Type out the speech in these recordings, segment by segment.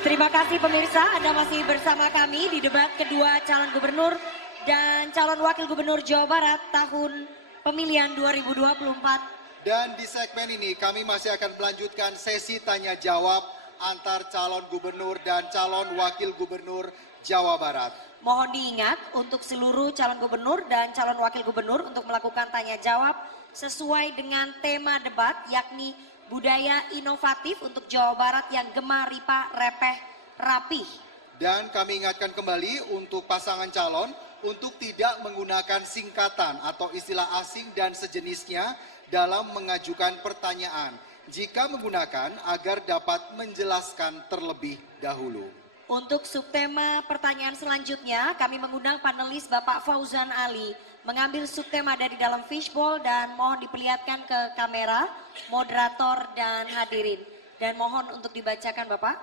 Terima kasih pemirsa, Anda masih bersama kami di debat kedua calon gubernur dan calon wakil gubernur Jawa Barat tahun pemilihan 2024. Dan di segmen ini kami masih akan melanjutkan sesi tanya jawab antar calon gubernur dan calon wakil gubernur Jawa Barat. Mohon diingat untuk seluruh calon gubernur dan calon wakil gubernur untuk melakukan tanya jawab sesuai dengan tema debat yakni budaya inovatif untuk Jawa Barat yang gemar, ripah, repeh, rapih. Dan kami ingatkan kembali untuk pasangan calon untuk tidak menggunakan singkatan atau istilah asing dan sejenisnya dalam mengajukan pertanyaan. Jika menggunakan agar dapat menjelaskan terlebih dahulu. Untuk subtema pertanyaan selanjutnya kami mengundang panelis Bapak Fauzan Ali mengambil subtema dari dalam fishbowl dan mohon diperlihatkan ke kamera, moderator dan hadirin. Dan mohon untuk dibacakan Bapak.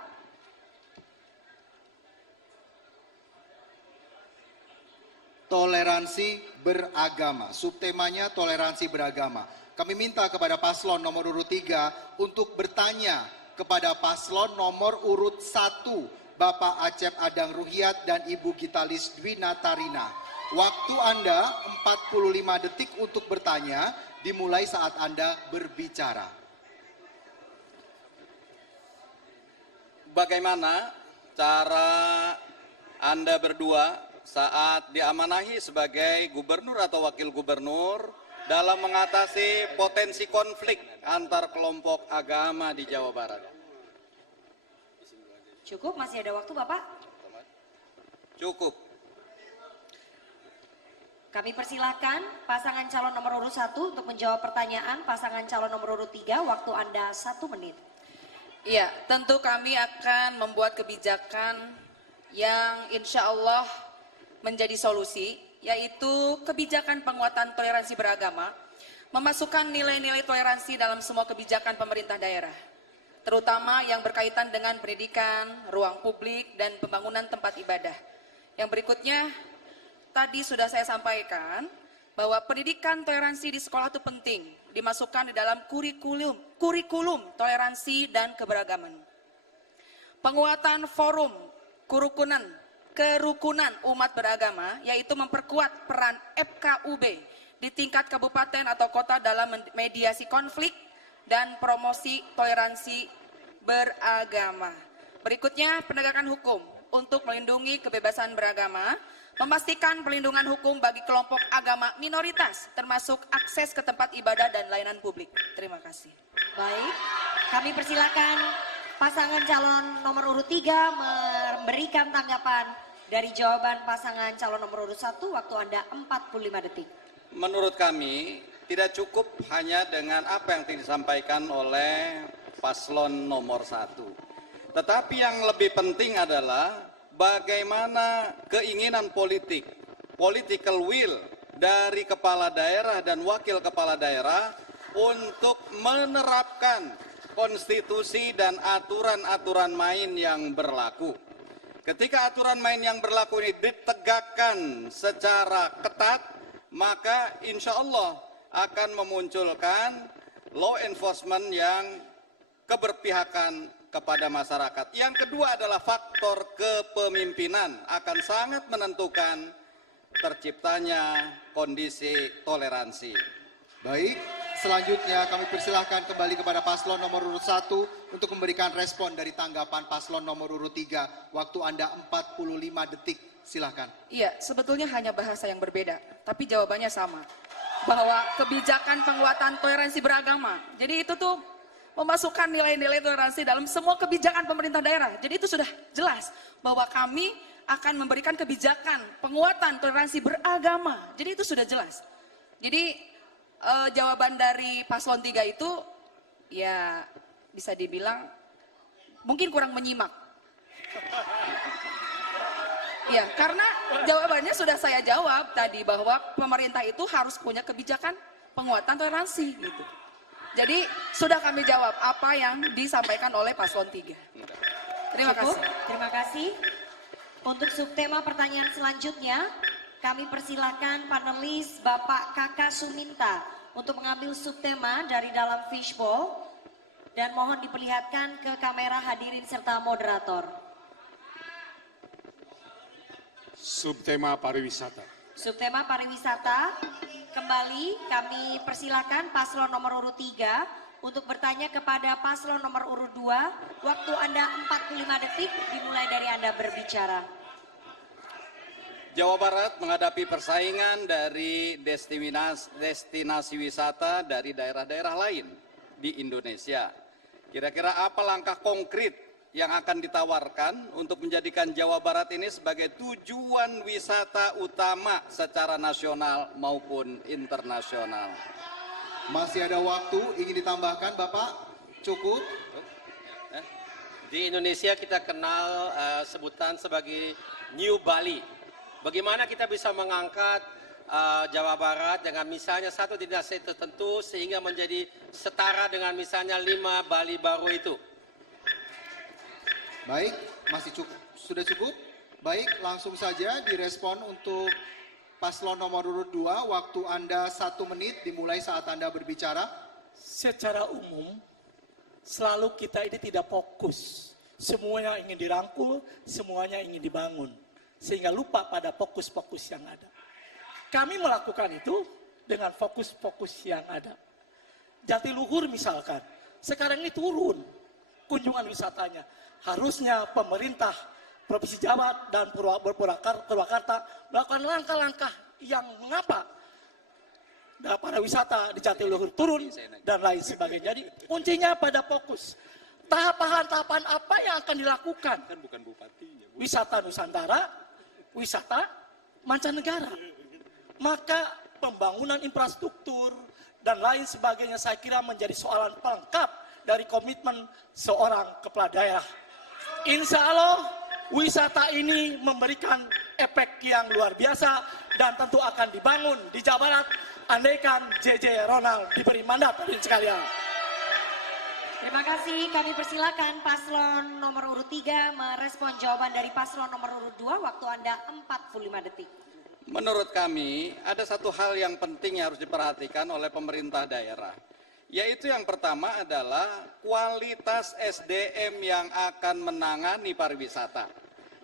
Toleransi beragama, subtemanya toleransi beragama. Kami minta kepada paslon nomor urut 3 untuk bertanya kepada paslon nomor urut 1. Bapak Acep Adang Ruhyat dan Ibu Gitalis Dwi Natarina. Waktu Anda 45 detik untuk bertanya, dimulai saat Anda berbicara. Bagaimana cara Anda berdua saat diamanahi sebagai gubernur atau wakil gubernur dalam mengatasi potensi konflik antar kelompok agama di Jawa Barat? Cukup, masih ada waktu Bapak? Cukup. Kami persilahkan pasangan calon nomor urut 1 untuk menjawab pertanyaan pasangan calon nomor urut 3, waktu Anda 1 menit. Iya, tentu kami akan membuat kebijakan yang insya Allah menjadi solusi, yaitu kebijakan penguatan toleransi beragama, memasukkan nilai-nilai toleransi dalam semua kebijakan pemerintah daerah, terutama yang berkaitan dengan pendidikan, ruang publik, dan pembangunan tempat ibadah. Yang berikutnya, tadi sudah saya sampaikan bahwa pendidikan toleransi di sekolah itu penting, dimasukkan di dalam kurikulum toleransi dan keberagaman. Penguatan forum kerukunan umat beragama, yaitu memperkuat peran FKUB di tingkat kabupaten atau kota dalam mediasi konflik dan promosi toleransi beragama. Berikutnya, penegakan hukum untuk melindungi kebebasan beragama, memastikan perlindungan hukum bagi kelompok agama minoritas, termasuk akses ke tempat ibadah dan layanan publik. Terima kasih. Baik, kami persilakan pasangan calon nomor urut 3 memberikan tanggapan dari jawaban pasangan calon nomor urut 1, waktu Anda 45 detik. Menurut kami, tidak cukup hanya dengan apa yang disampaikan oleh paslon nomor 1. Tetapi yang lebih penting adalah bagaimana keinginan politik, political will dari kepala daerah dan wakil kepala daerah untuk menerapkan konstitusi dan aturan-aturan main yang berlaku. Ketika aturan main yang berlaku ini ditegakkan secara ketat, maka insya Allah akan memunculkan law enforcement yang keberpihakan kepada masyarakat. Yang kedua adalah faktor kepemimpinan akan sangat menentukan terciptanya kondisi toleransi. Baik, selanjutnya kami persilahkan kembali kepada paslon nomor urut 1 untuk memberikan respon dari tanggapan paslon nomor urut 3. Waktu Anda 45 detik, silahkan. Iya, sebetulnya hanya bahasa yang berbeda, tapi jawabannya sama. Bahwa kebijakan penguatan toleransi beragama, jadi itu tuh memasukkan nilai-nilai toleransi dalam semua kebijakan pemerintah daerah. Jadi itu sudah jelas bahwa kami akan memberikan kebijakan penguatan toleransi beragama. Jadi itu sudah jelas. Jadi jawaban dari paslon 3 itu ya bisa dibilang mungkin kurang menyimak. Ya, karena jawabannya sudah saya jawab tadi bahwa pemerintah itu harus punya kebijakan penguatan toleransi gitu. Jadi sudah kami jawab apa yang disampaikan oleh paslon 3. Terima kasih. Terima kasih. Untuk subtema pertanyaan selanjutnya, kami persilakan panelis Bapak Kakak Suminta untuk mengambil subtema dari dalam fishbowl dan mohon diperlihatkan ke kamera hadirin serta moderator. Subtema pariwisata. Subtema pariwisata, kembali kami persilakan paslon nomor urut 3 untuk bertanya kepada paslon nomor urut 2. Waktu Anda 45 detik dimulai dari Anda berbicara. Jawa Barat menghadapi persaingan dari destinasi wisata dari daerah-daerah lain di Indonesia. Kira-kira apa langkah konkret yang akan ditawarkan untuk menjadikan Jawa Barat ini sebagai tujuan wisata utama secara nasional maupun internasional? Masih ada waktu, ingin ditambahkan Bapak? Cukup? Di Indonesia kita kenal sebutan sebagai New Bali. Bagaimana kita bisa mengangkat Jawa Barat dengan misalnya satu destinasi tertentu sehingga menjadi setara dengan misalnya 5 Bali baru itu? Baik, masih cukup, sudah cukup? Baik, langsung saja direspon untuk paslon nomor urut 2. Waktu Anda 1 menit dimulai saat Anda berbicara. Secara umum, selalu kita ini tidak fokus. Semuanya ingin dirangkul, semuanya ingin dibangun. Sehingga lupa pada fokus-fokus yang ada. Kami melakukan itu dengan fokus-fokus yang ada. Jatiluhur misalkan, sekarang ini turun kunjungan wisatanya. Harusnya pemerintah Provinsi Jawa dan Purwakarta melakukan langkah-langkah yang mengapa para wisata di Jatiluhur turun dan lain sebagainya. Jadi kuncinya pada fokus. Tahapan-tahapan apa yang akan dilakukan? Wisata Nusantara, wisata mancanegara. Maka pembangunan infrastruktur dan lain sebagainya saya kira menjadi soalan pelengkap dari komitmen seorang kepala daerah. Insya Allah wisata ini memberikan efek yang luar biasa dan tentu akan dibangun di Jawa Barat andaikan JJ Ronald diberi mandat hadirin sekalian. Terima kasih, kami persilakan paslon nomor urut 3 merespon jawaban dari paslon nomor urut 2. Waktu Anda 45 detik. Menurut kami, ada satu hal yang penting yang harus diperhatikan oleh pemerintah daerah. Yaitu yang pertama adalah kualitas SDM yang akan menangani pariwisata.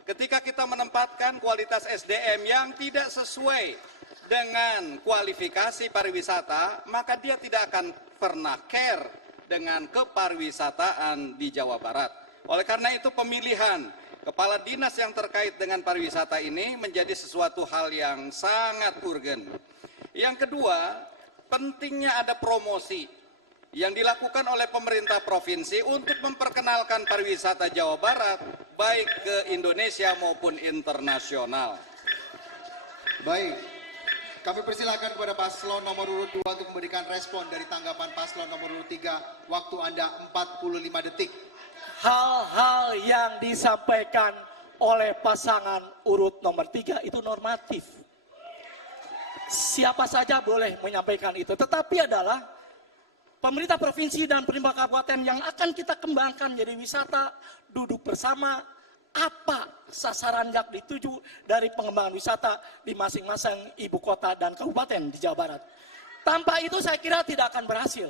Ketika kita menempatkan kualitas SDM yang tidak sesuai dengan kualifikasi pariwisata, maka dia tidak akan pernah care dengan kepariwisataan di Jawa Barat. Oleh karena itu pemilihan kepala dinas yang terkait dengan pariwisata ini menjadi sesuatu hal yang sangat urgen. Yang kedua, pentingnya ada promosi yang dilakukan oleh pemerintah provinsi untuk memperkenalkan pariwisata Jawa Barat baik ke Indonesia maupun internasional. Baik, kami persilakan kepada paslon nomor urut 2 untuk memberikan respon dari tanggapan paslon nomor urut 3. Waktu Anda 45 detik. Hal-hal yang disampaikan oleh pasangan urut nomor 3 itu normatif. Siapa saja boleh menyampaikan itu, tetapi adalah pemerintah provinsi dan pemerintah kabupaten yang akan kita kembangkan menjadi wisata duduk bersama apa sasaran yang dituju dari pengembangan wisata di masing-masing ibu kota dan kabupaten di Jawa Barat. Tanpa itu saya kira tidak akan berhasil.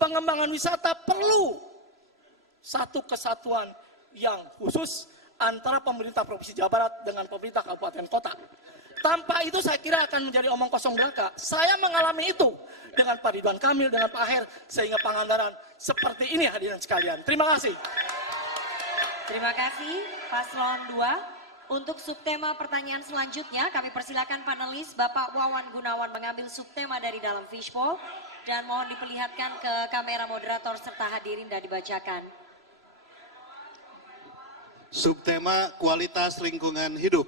Pengembangan wisata perlu satu kesatuan yang khusus antara pemerintah Provinsi Jawa Barat dengan pemerintah kabupaten kota. Tanpa itu saya kira akan menjadi omong kosong belaka. Saya mengalami itu dengan Pak Ridwan Kamil, dengan Pak Aher, sehingga Pangandaran seperti ini hadirin sekalian. Terima kasih. Terima kasih paslon 2. Untuk subtema pertanyaan selanjutnya kami persilakan panelis Bapak Wawan Gunawan mengambil subtema dari dalam fishbowl dan mohon diperlihatkan ke kamera moderator serta hadirin dan dibacakan. Subtema kualitas lingkungan hidup.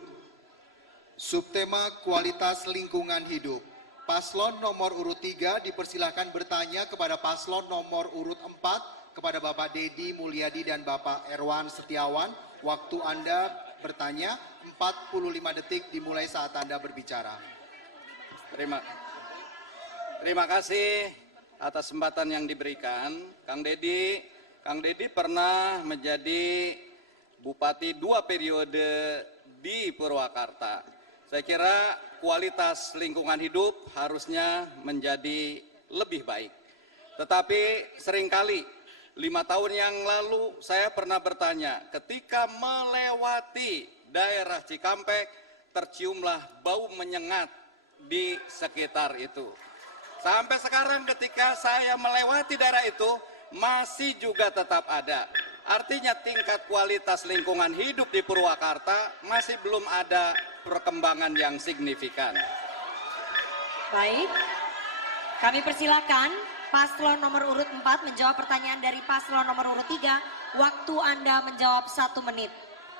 Subtema kualitas lingkungan hidup. Paslon nomor urut 3 dipersilakan bertanya kepada paslon nomor urut 4 kepada Bapak Dedi Mulyadi dan Bapak Erwan Setiawan. Waktu Anda bertanya 45 detik dimulai saat Anda berbicara. Terima kasih atas kesempatan yang diberikan. Kang Dedi pernah menjadi bupati 2 periode di Purwakarta. Saya kira kualitas lingkungan hidup harusnya menjadi lebih baik. Tetapi seringkali 5 tahun yang lalu saya pernah bertanya, ketika melewati daerah Cikampek, terciumlah bau menyengat di sekitar itu. Sampai sekarang ketika saya melewati daerah itu, masih juga tetap ada. Artinya tingkat kualitas lingkungan hidup di Purwakarta masih belum ada perkembangan yang signifikan. Baik, kami persilakan paslon nomor urut 4 menjawab pertanyaan dari paslon nomor urut 3. Waktu Anda menjawab 1 menit.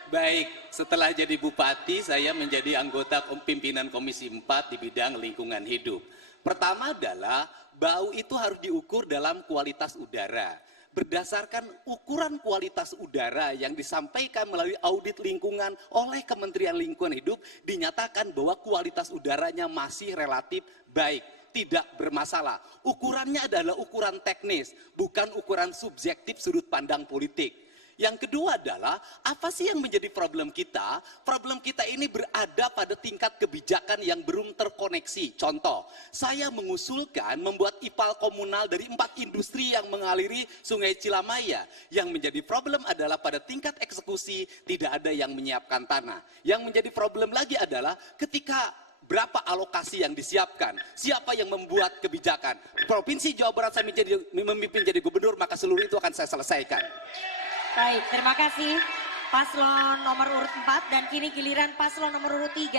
Baik, setelah jadi bupati, saya menjadi anggota pimpinan Komisi 4 di bidang lingkungan hidup. Pertama adalah, bau itu harus diukur dalam kualitas udara. Berdasarkan ukuran kualitas udara yang disampaikan melalui audit lingkungan oleh Kementerian Lingkungan Hidup, dinyatakan bahwa kualitas udaranya masih relatif baik, tidak bermasalah. Ukurannya adalah ukuran teknis, bukan ukuran subjektif sudut pandang politik. Yang kedua adalah, apa sih yang menjadi problem kita? Problem kita ini berada pada tingkat kebijakan yang belum terkoneksi. Contoh, saya mengusulkan membuat IPAL komunal dari 4 industri yang mengaliri Sungai Cilamaya. Yang menjadi problem adalah pada tingkat eksekusi tidak ada yang menyiapkan tanah. Yang menjadi problem lagi adalah ketika berapa alokasi yang disiapkan, siapa yang membuat kebijakan. Provinsi Jawa Barat saya memimpin jadi gubernur, maka seluruh itu akan saya selesaikan. Baik, terima kasih paslon nomor urut 4 dan kini giliran paslon nomor urut 3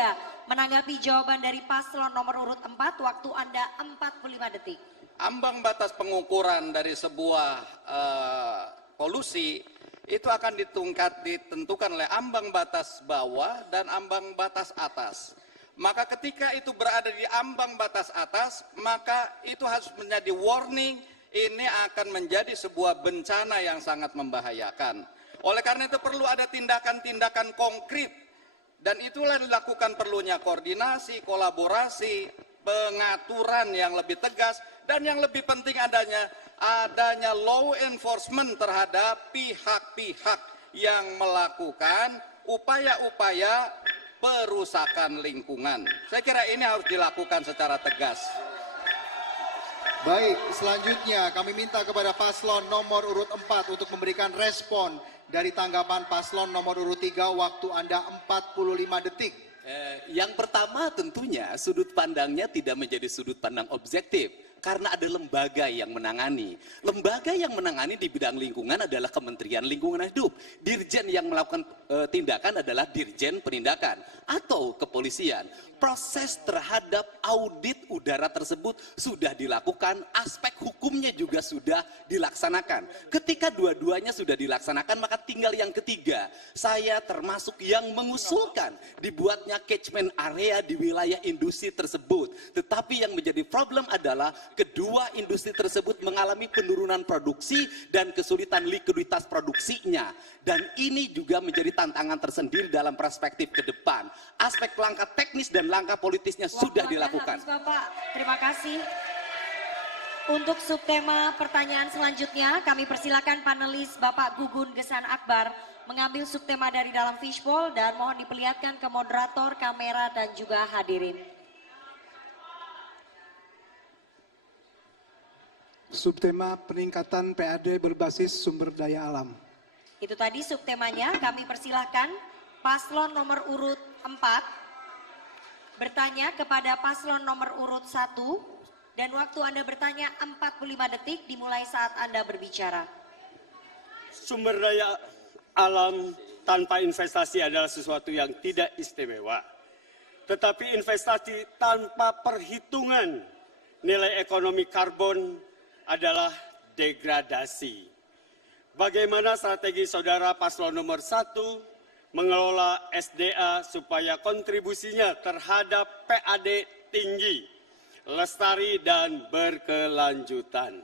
menanggapi jawaban dari paslon nomor urut 4. Waktu Anda 45 detik. Ambang batas pengukuran dari sebuah polusi itu akan ditentukan oleh ambang batas bawah dan ambang batas atas. Maka ketika itu berada di ambang batas atas, maka itu harus menjadi warning. Ini akan menjadi sebuah bencana yang sangat membahayakan. Oleh karena itu perlu ada tindakan-tindakan konkret. Dan itulah dilakukan perlunya koordinasi, kolaborasi, pengaturan yang lebih tegas. Dan yang lebih penting adanya law enforcement terhadap pihak-pihak yang melakukan upaya-upaya perusakan lingkungan. Saya kira ini harus dilakukan secara tegas. Baik, selanjutnya kami minta kepada paslon nomor urut 4 untuk memberikan respon dari tanggapan paslon nomor urut 3. Waktu Anda 45 detik. Yang pertama tentunya sudut pandangnya tidak menjadi sudut pandang objektif. Karena ada lembaga yang menangani. Lembaga yang menangani di bidang lingkungan adalah Kementerian Lingkungan Hidup. Dirjen yang melakukan tindakan adalah Dirjen Penindakan atau kepolisian. Proses terhadap audit udara tersebut sudah dilakukan, aspek hukumnya juga sudah dilaksanakan. Ketika dua-duanya sudah dilaksanakan, maka tinggal yang ketiga. Saya termasuk yang mengusulkan dibuatnya catchment area di wilayah industri tersebut. Tetapi yang menjadi problem adalah kedua industri tersebut mengalami penurunan produksi dan kesulitan likuiditas produksinya. Dan ini juga menjadi tantangan tersendiri dalam perspektif ke depan. Aspek langkah teknis dan langkah politisnya sudah dilakukan. Habis, Bapak, terima kasih. Untuk subtema pertanyaan selanjutnya, kami persilakan panelis Bapak Gugun Gesan Akbar mengambil subtema dari dalam fishbowl dan mohon diperlihatkan ke moderator, kamera, dan juga hadirin. Subtema peningkatan PAD berbasis sumber daya alam. Itu tadi subtemanya, kami persilahkan paslon nomor urut 4 bertanya kepada paslon nomor urut 1 dan waktu Anda bertanya 45 detik dimulai saat Anda berbicara. Sumber daya alam tanpa investasi adalah sesuatu yang tidak istimewa. Tetapi investasi tanpa perhitungan nilai ekonomi karbon adalah degradasi. Bagaimana strategi saudara paslon nomor 1 mengelola SDA supaya kontribusinya terhadap PAD tinggi, lestari dan berkelanjutan?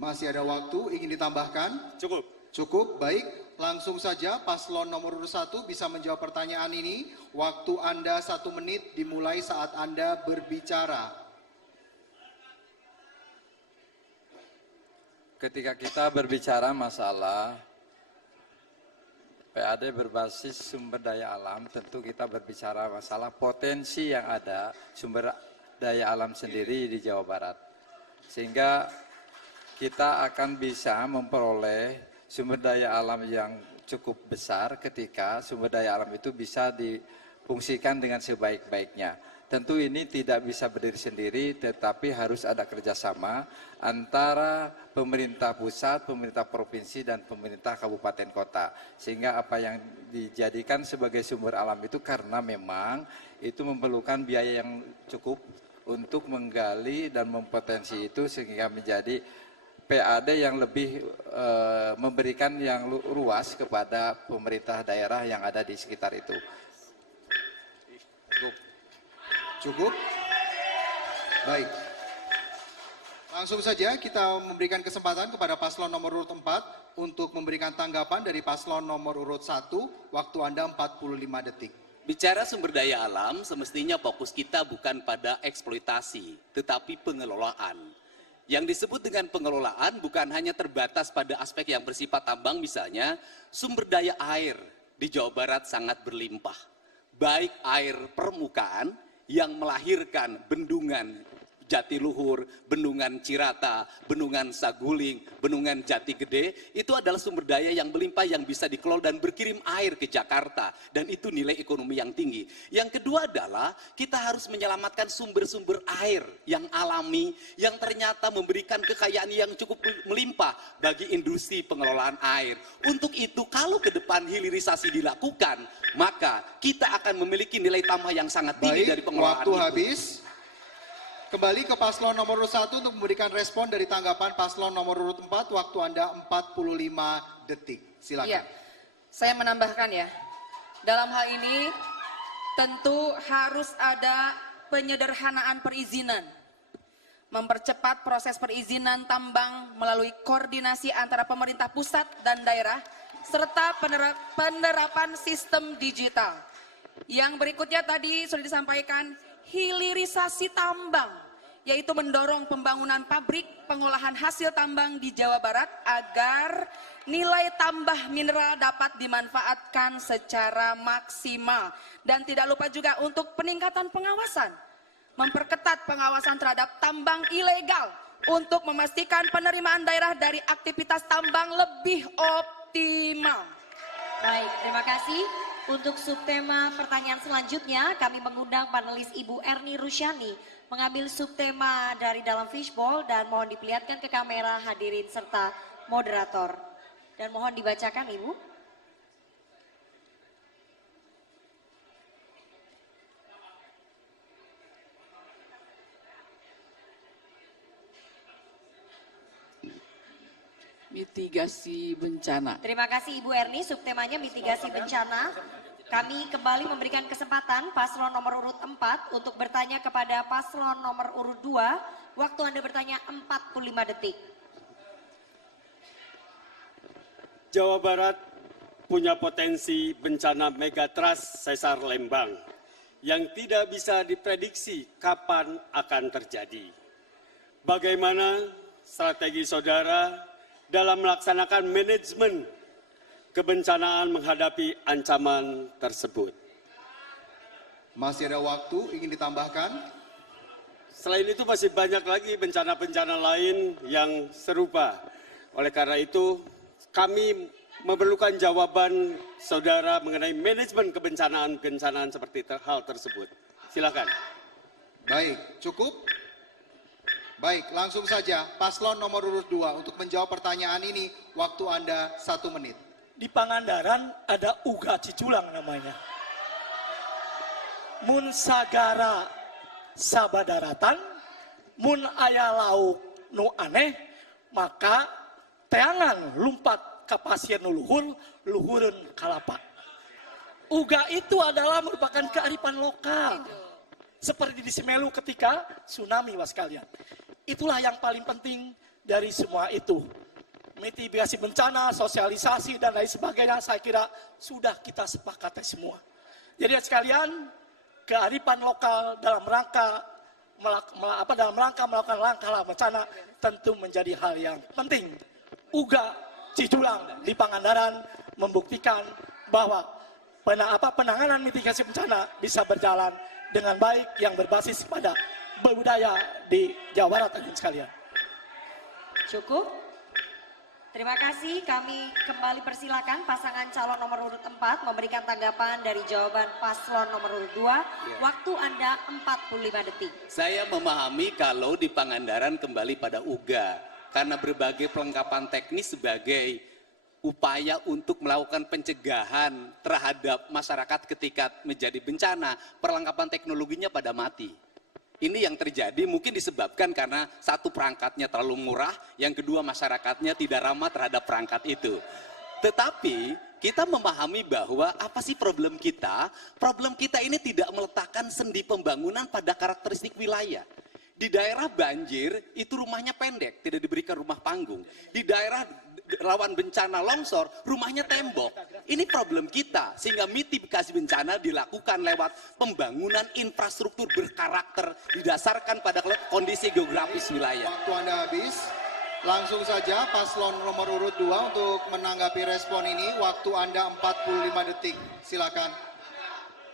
Masih ada waktu, ingin ditambahkan? Cukup. Cukup, baik. Langsung saja paslon nomor urut 1 bisa menjawab pertanyaan ini. Waktu Anda 1 menit dimulai saat Anda berbicara. Ketika kita berbicara masalah PAD berbasis sumber daya alam, tentu kita berbicara masalah potensi yang ada sumber daya alam sendiri di Jawa Barat. Sehingga kita akan bisa memperoleh sumber daya alam yang cukup besar ketika sumber daya alam itu bisa fungsikan dengan sebaik-baiknya. Tentu ini tidak bisa berdiri sendiri, tetapi harus ada kerjasama antara pemerintah pusat, pemerintah provinsi, dan pemerintah kabupaten kota. Sehingga apa yang dijadikan sebagai sumber alam itu karena memang itu memerlukan biaya yang cukup untuk menggali dan mempotensi itu sehingga menjadi PAD yang lebih memberikan yang luas kepada pemerintah daerah yang ada di sekitar itu. Cukup? Baik. Langsung saja kita memberikan kesempatan kepada paslon nomor urut 4 untuk memberikan tanggapan dari paslon nomor urut 1. Waktu Anda 45 detik. Bicara sumber daya alam, semestinya fokus kita bukan pada eksploitasi, tetapi pengelolaan. Yang disebut dengan pengelolaan bukan hanya terbatas pada aspek yang bersifat tambang, misalnya sumber daya air di Jawa Barat sangat berlimpah. Baik air permukaan yang melahirkan bendungan Jatiluhur, bendungan Cirata, bendungan Saguling, bendungan Jati Gede, itu adalah sumber daya yang melimpah yang bisa dikelola dan berkirim air ke Jakarta. Dan itu nilai ekonomi yang tinggi. Yang kedua adalah kita harus menyelamatkan sumber-sumber air yang alami, yang ternyata memberikan kekayaan yang cukup melimpah bagi industri pengelolaan air. Untuk itu, kalau ke depan hilirisasi dilakukan, maka kita akan memiliki nilai tambah yang sangat tinggi dari pengelolaan waktu itu. habis. Kembali ke paslon nomor urut 1 untuk memberikan respon dari tanggapan paslon nomor urut 4. Waktu Anda 45 detik. Silakan. Iya, saya menambahkan ya. Dalam hal ini tentu harus ada penyederhanaan perizinan. Mempercepat proses perizinan tambang melalui koordinasi antara pemerintah pusat dan daerah, serta penerapan sistem digital. Yang berikutnya tadi sudah disampaikan, hilirisasi tambang, yaitu mendorong pembangunan pabrik pengolahan hasil tambang di Jawa Barat agar nilai tambah mineral dapat dimanfaatkan secara maksimal. Dan tidak lupa juga untuk peningkatan pengawasan, memperketat pengawasan terhadap tambang ilegal untuk memastikan penerimaan daerah dari aktivitas tambang lebih optimal. Baik, terima kasih. Untuk subtema pertanyaan selanjutnya, kami mengundang panelis Ibu Erni Rusyani mengambil subtema dari dalam fishbowl dan mohon diperlihatkan ke kamera hadirin serta moderator. Dan mohon dibacakan Ibu. Mitigasi bencana. Terima kasih Ibu Erni, subtemanya mitigasi bencana. Kami kembali memberikan kesempatan paslon nomor urut 4 untuk bertanya kepada paslon nomor urut 2. Waktu Anda bertanya 45 detik. Jawa Barat punya potensi bencana megatrust sesar Lembang yang tidak bisa diprediksi kapan akan terjadi. Bagaimana strategi saudara dalam melaksanakan manajemen kebencanaan menghadapi ancaman tersebut? Masih ada waktu, ingin ditambahkan? Selain itu masih banyak lagi bencana-bencana lain yang serupa. Oleh karena itu, kami memerlukan jawaban saudara mengenai manajemen kebencanaan-kebencanaan seperti hal tersebut. Silakan. Baik, cukup? Baik, langsung saja paslon nomor urut 2 untuk menjawab pertanyaan ini. Waktu Anda 1 menit. Di Pangandaran ada Uga Ciculang namanya. Mun sagara sabadaratan, mun aya lauk nu aneh, maka teangan lumpat ka pasir nu luhur, luhurun kalapa. Uga itu adalah merupakan kearifan lokal. Seperti di Semelu ketika tsunami was kalian. Itulah yang paling penting dari semua itu. Mitigasi bencana, sosialisasi, dan lain sebagainya, saya kira sudah kita sepakati semua. Jadi sekalian, kearifan lokal dalam rangka melakukan langkah bencana tentu menjadi hal yang penting. Uga Ciculang di Pangandaran membuktikan bahwa penanganan mitigasi bencana bisa berjalan dengan baik yang berbasis pada budaya di Jawa Barat sekalian. Cukup? Terima kasih, kami kembali persilakan pasangan calon nomor urut 4 memberikan tanggapan dari jawaban paslon nomor urut 2. Waktu Anda 45 detik. Saya memahami kalau di Pangandaran kembali pada UGA karena berbagai perlengkapan teknis sebagai upaya untuk melakukan pencegahan terhadap masyarakat ketika menjadi bencana, perlengkapan teknologinya pada mati. Ini yang terjadi mungkin disebabkan karena satu perangkatnya terlalu murah, yang kedua masyarakatnya tidak ramah terhadap perangkat itu. Tetapi kita memahami bahwa apa sih problem kita? Problem kita ini tidak meletakkan sendi pembangunan pada karakteristik wilayah. Di daerah banjir itu rumahnya pendek, tidak diberikan rumah panggung. Di daerah rawan bencana longsor, rumahnya tembok. Ini problem kita, sehingga mitigasi bencana dilakukan lewat pembangunan infrastruktur berkarakter didasarkan pada kondisi geografis wilayah. Waktu Anda habis, langsung saja paslon nomor urut 2 untuk menanggapi respon ini. Waktu Anda 45 detik, silakan.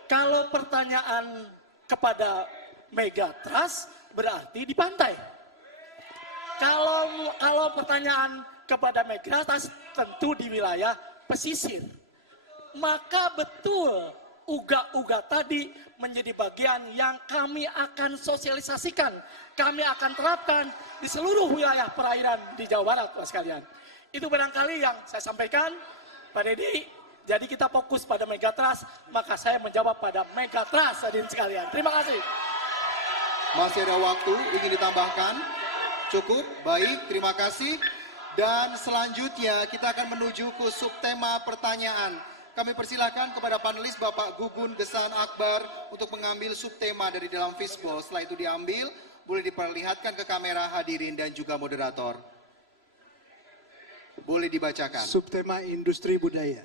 Kalau pertanyaan kepada Megatrust berarti di pantai. Kalau pertanyaan kepada Megatrust tentu di wilayah pesisir. Maka betul uga-uga tadi menjadi bagian yang kami akan sosialisasikan. Kami akan terapkan di seluruh wilayah perairan di Jawa Barat, Pak sekalian. Itu barangkali yang saya sampaikan, Pak Deddy. Jadi kita fokus pada Megatrust, maka saya menjawab pada Megatrust, hadirin sekalian. Terima kasih. Masih ada waktu, ingin ditambahkan? Cukup, baik, terima kasih. Dan selanjutnya kita akan menuju ke subtema pertanyaan. Kami persilahkan kepada panelis Bapak Gugun Gesan Akbar untuk mengambil subtema dari dalam fishbowl. Setelah itu diambil, boleh diperlihatkan ke kamera hadirin dan juga moderator. Boleh dibacakan. Subtema industri budaya.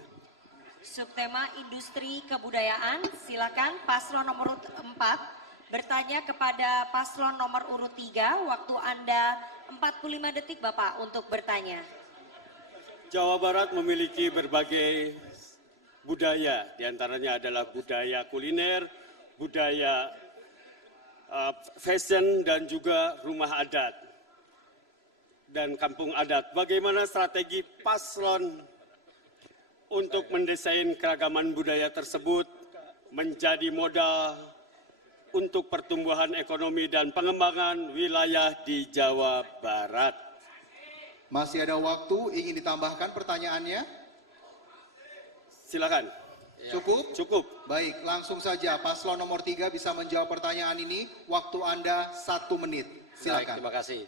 Subtema industri kebudayaan, silakan paslon nomor urut 4 bertanya kepada paslon nomor urut 3. Waktu Anda 45 detik Bapak untuk bertanya. Jawa Barat memiliki berbagai budaya, diantaranya adalah budaya kuliner, budaya fashion, dan juga rumah adat dan kampung adat. Bagaimana strategi paslon untuk mendesain keragaman budaya tersebut menjadi modal untuk pertumbuhan ekonomi dan pengembangan wilayah di Jawa Barat? Masih ada waktu, ingin ditambahkan pertanyaannya? Silakan. Cukup? Cukup. Baik, langsung saja paslon nomor 3 bisa menjawab pertanyaan ini. Waktu Anda 1 menit. Silakan. Baik, terima kasih.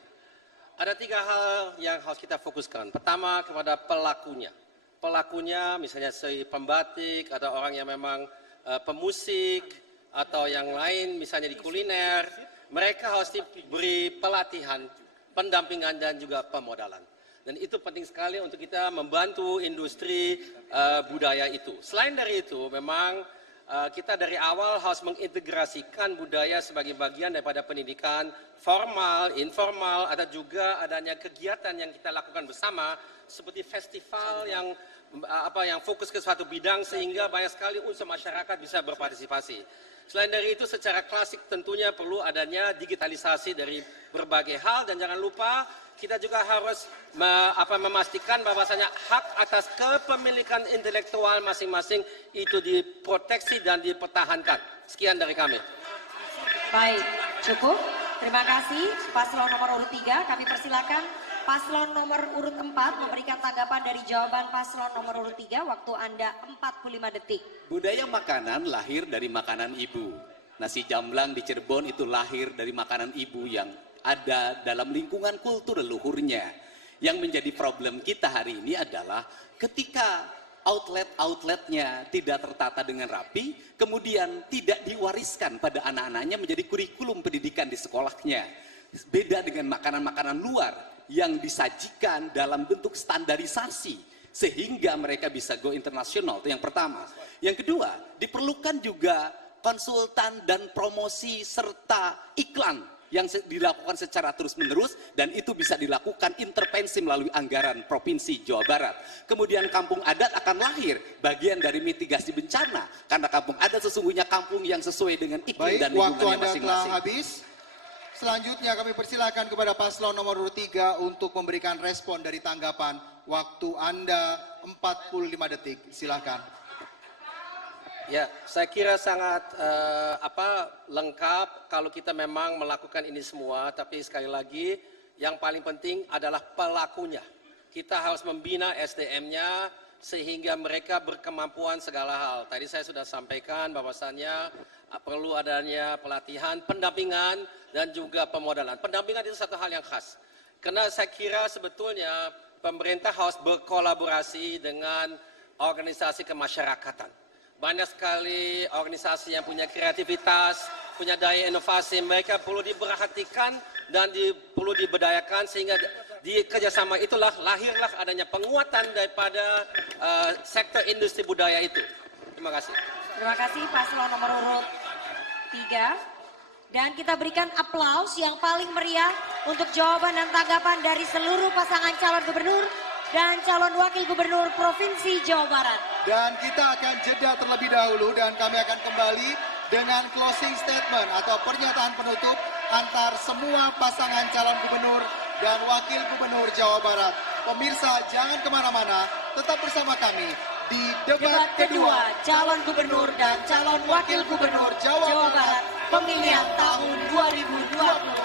Ada 3 hal yang harus kita fokuskan. Pertama, kepada pelakunya. Pelakunya misalnya si pembatik atau orang yang memang pemusik atau yang lain misalnya di kuliner, mereka harus diberi pelatihan, pendampingan dan juga pemodalan. Dan itu penting sekali untuk kita membantu industri budaya itu. Selain dari itu, memang kita dari awal harus mengintegrasikan budaya sebagai bagian daripada pendidikan formal, informal, ada juga adanya kegiatan yang kita lakukan bersama seperti festival yang fokus ke suatu bidang sehingga banyak sekali unsur masyarakat bisa berpartisipasi. Selain dari itu, secara klasik tentunya perlu adanya digitalisasi dari berbagai hal, dan jangan lupa kita juga harus memastikan bahwasanya hak atas kepemilikan intelektual masing-masing itu diproteksi dan dipertahankan. Sekian dari kami. Baik, cukup. Terima kasih paslon nomor urut 3. Kami persilakan paslon nomor urut 4 memberikan tanggapan dari jawaban paslon nomor urut 3. Waktu Anda 45 detik. Budaya makanan lahir dari makanan ibu. Nasi jamblang di Cirebon itu lahir dari makanan ibu yang ada dalam lingkungan kultur leluhurnya. Yang menjadi problem kita hari ini adalah ketika outlet-outletnya tidak tertata dengan rapi, kemudian tidak diwariskan pada anak-anaknya menjadi kurikulum pendidikan di sekolahnya. Beda dengan makanan-makanan luar yang disajikan dalam bentuk standarisasi sehingga mereka bisa go internasional. Itu yang pertama. Yang kedua, diperlukan juga konsultan dan promosi serta iklan yang dilakukan secara terus-menerus, dan itu bisa dilakukan intervensi melalui anggaran Provinsi Jawa Barat. Kemudian kampung adat akan lahir bagian dari mitigasi bencana, karena kampung adat sesungguhnya kampung yang sesuai dengan iklim dan lingkungannya masing-masing. Baik, waktu Anda telah habis. selanjutnya kami persilakan kepada paslon nomor urut 3 untuk memberikan respon dari tanggapan. Waktu Anda 45 detik, silakan. Ya, saya kira sangat lengkap kalau kita memang melakukan ini semua, tapi sekali lagi yang paling penting adalah pelakunya. Kita harus membina SDM-nya sehingga mereka berkemampuan segala hal. Tadi saya sudah sampaikan bahwasannya perlu adanya pelatihan, pendampingan, dan juga pemodalan. Pendampingan itu satu hal yang khas. Karena saya kira sebetulnya pemerintah harus berkolaborasi dengan organisasi kemasyarakatan. Banyak sekali organisasi yang punya kreativitas, punya daya inovasi, mereka perlu diperhatikan dan perlu diberdayakan sehingga di kerjasama itulah lahirlah adanya penguatan daripada sektor industri budaya itu. Terima kasih. Terima kasih paslon nomor urut 3. Dan kita berikan aplaus yang paling meriah untuk jawaban dan tanggapan dari seluruh pasangan calon gubernur dan calon wakil gubernur Provinsi Jawa Barat. Dan kita akan jeda terlebih dahulu dan kami akan kembali dengan closing statement atau pernyataan penutup antar semua pasangan calon gubernur dan wakil gubernur Jawa Barat. Pemirsa jangan kemana-mana, tetap bersama kami di debat kedua calon gubernur dan calon wakil gubernur Jawa Barat pemilihan tahun 2020.